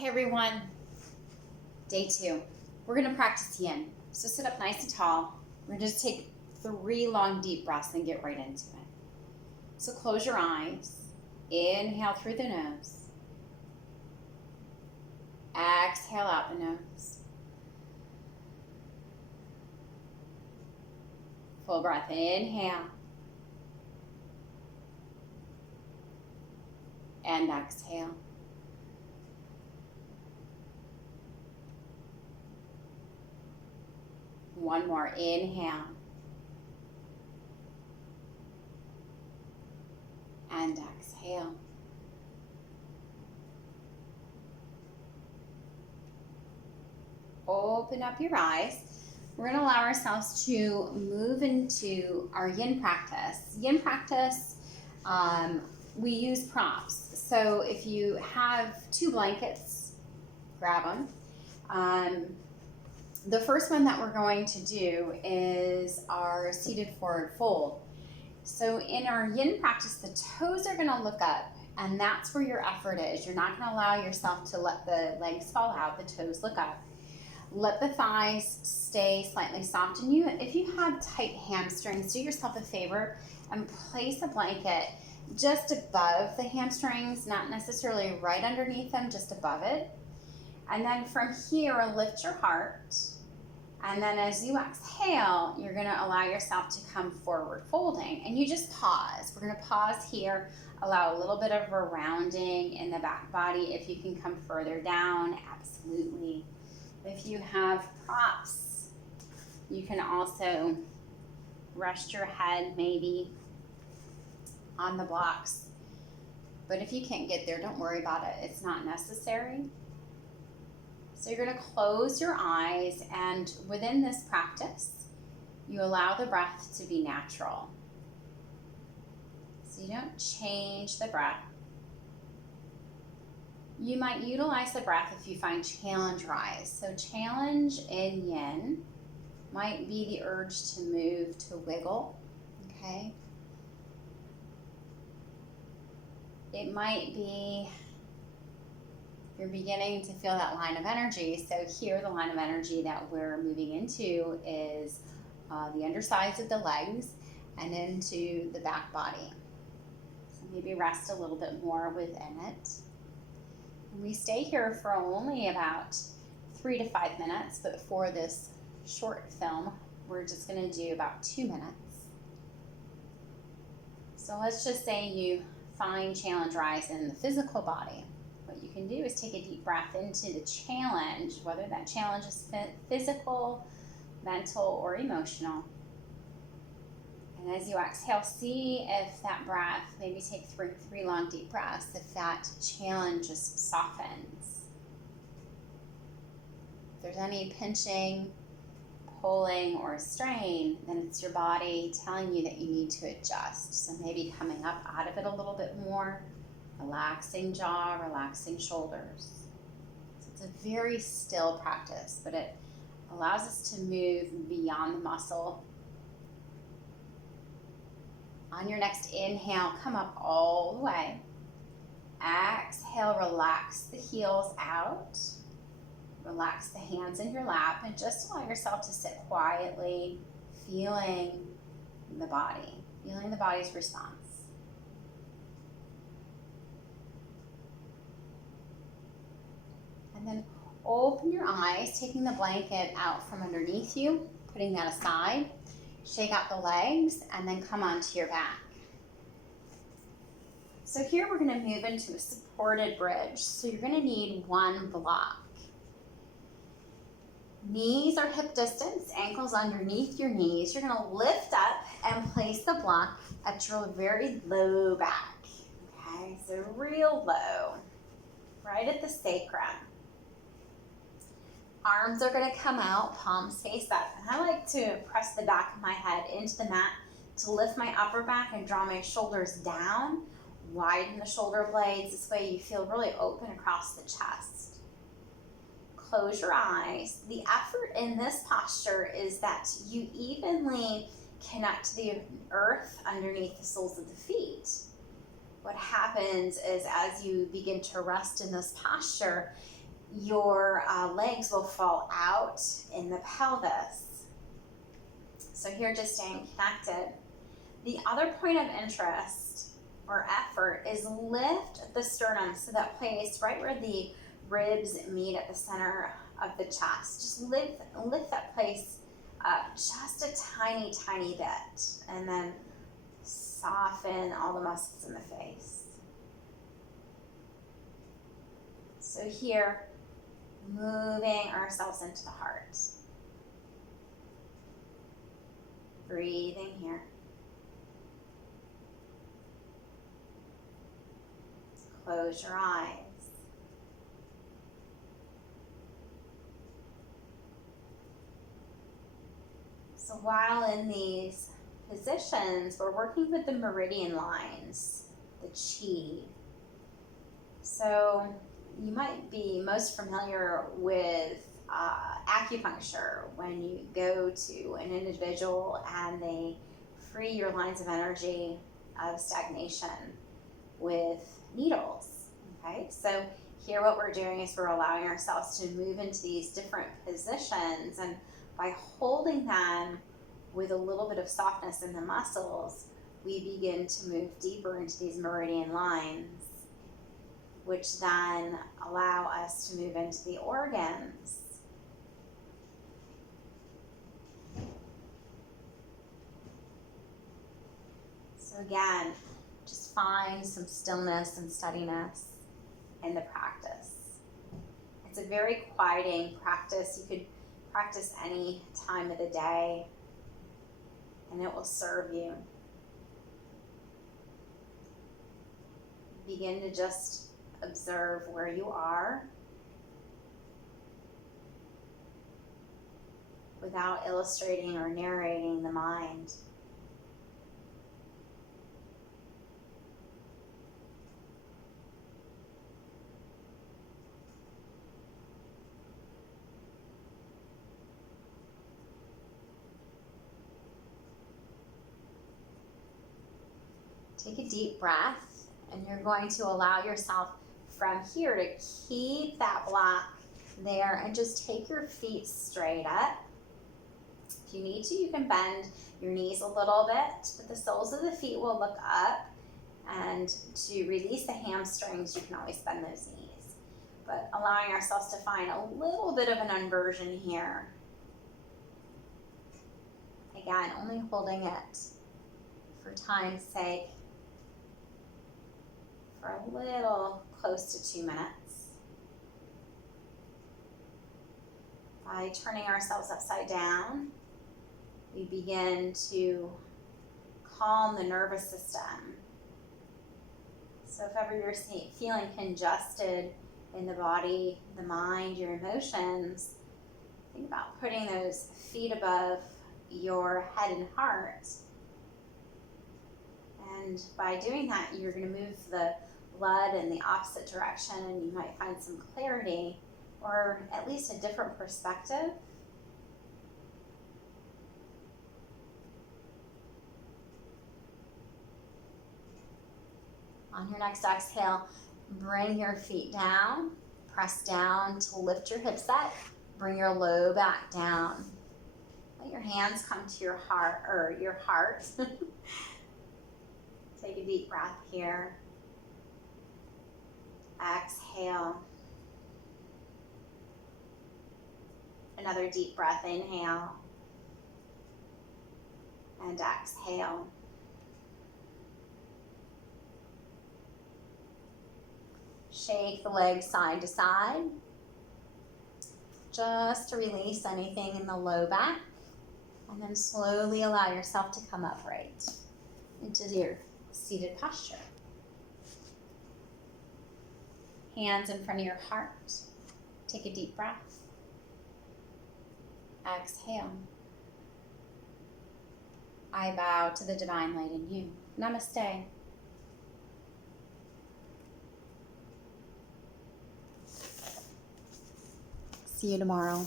Hey everyone, day 2. We're going to practice yin. So sit up nice and tall. We're going to just take 3 long deep breaths and get right into it. So close your eyes. Inhale through the nose. Exhale out the nose. Full breath. Inhale. And exhale. One more. Inhale. And exhale. Open up your eyes. We're going to allow ourselves to move into our yin practice. Yin practice, we use props. So if you have 2 blankets, grab them. The first one that we're going to do is our seated forward fold. So in our yin practice, the toes are going to look up, and that's where your effort is. You're not going to allow yourself to let the legs fall out, the toes look up. Let the thighs stay slightly soft. And if you have tight hamstrings, do yourself a favor and place a blanket just above the hamstrings, not necessarily right underneath them, just above it. And then from here, lift your heart. And then as you exhale, you're going to allow yourself to come forward folding. And you just pause. We're going to pause here, allow a little bit of a rounding in the back body. If you can come further down, absolutely. If you have props, you can also rest your head maybe on the blocks. But if you can't get there, don't worry about it. It's not necessary. So you're going to close your eyes, and within this practice, you allow the breath to be natural. So you don't change the breath. You might utilize the breath if you find challenge rise. So challenge in yin might be the urge to move, to wiggle, okay? It might be you're beginning to feel that line of energy. So here, the line of energy that we're moving into is the undersides of the legs and into the back body. So maybe rest a little bit more within it. And we stay here for only about 3 to 5 minutes, but for this short film, we're just going to do about 2 minutes. So let's just say you find challenge rise in the physical body. What you can do is take a deep breath into the challenge, whether that challenge is physical, mental, or emotional. And as you exhale, see if that breath, maybe take 3 long deep breaths, if that challenge just softens. If there's any pinching, pulling, or strain, then it's your body telling you that you need to adjust. So maybe coming up out of it a little bit more. Relaxing jaw, relaxing shoulders. So it's a very still practice, but it allows us to move beyond the muscle. On your next inhale, come up all the way. Exhale, relax the heels out. Relax the hands in your lap, and just allow yourself to sit quietly, feeling the body's response. And then open your eyes, taking the blanket out from underneath you, putting that aside. Shake out the legs, and then come onto your back. So here we're going to move into a supported bridge. So you're going to need 1 block. Knees are hip distance, ankles underneath your knees. You're going to lift up and place the block at your very low back. Okay, so real low, right at the sacrum. Arms are going to come out, palms face up. And I like to press the back of my head into the mat to lift my upper back and draw my shoulders down. Widen the shoulder blades. This way you feel really open across the chest. Close your eyes. The effort in this posture is that you evenly connect to the earth underneath the soles of the feet. What happens is as you begin to rest in this posture, your legs will fall out in the pelvis. So here, just staying connected. The other point of interest or effort is lift the sternum, so that place right where the ribs meet at the center of the chest. Just lift that place up just a tiny, tiny bit, and then soften all the muscles in the face. So here, moving ourselves into the heart. Breathing here. Close your eyes. So while in these positions, we're working with the meridian lines, the chi. So you might be most familiar with acupuncture, when you go to an individual and they free your lines of energy of stagnation with needles. Okay, so here what we're doing is we're allowing ourselves to move into these different positions, and by holding them with a little bit of softness in the muscles, we begin to move deeper into these meridian lines, which then allow us to move into the organs. So again, just find some stillness and steadiness in the practice. It's a very quieting practice. You could practice any time of the day, and it will serve you. Begin to just observe where you are without illustrating or narrating the mind. Take a deep breath, and you're going to allow yourself from here to keep that block there and just take your feet straight up. If you need to, you can bend your knees a little bit, but the soles of the feet will look up, and to release the hamstrings, you can always bend those knees. But allowing ourselves to find a little bit of an inversion here. Again, only holding it for time's sake for a little close to 2 minutes. By turning ourselves upside down, we begin to calm the nervous system. So if ever you're feeling congested in the body, the mind, your emotions, think about putting those feet above your head and heart. And by doing that, you're going to move the blood in the opposite direction, and you might find some clarity, or at least a different perspective. On your next exhale, bring your feet down, press down to lift your hips up, bring your low back down. Let your hands come to your heart. Take a deep breath here. Exhale. Another deep breath, inhale. And exhale. Shake the legs side to side, just to release anything in the low back, and then slowly allow yourself to come upright into your seated posture. Hands in front of your heart. Take a deep breath. Exhale. I bow to the divine light in you. Namaste. See you tomorrow.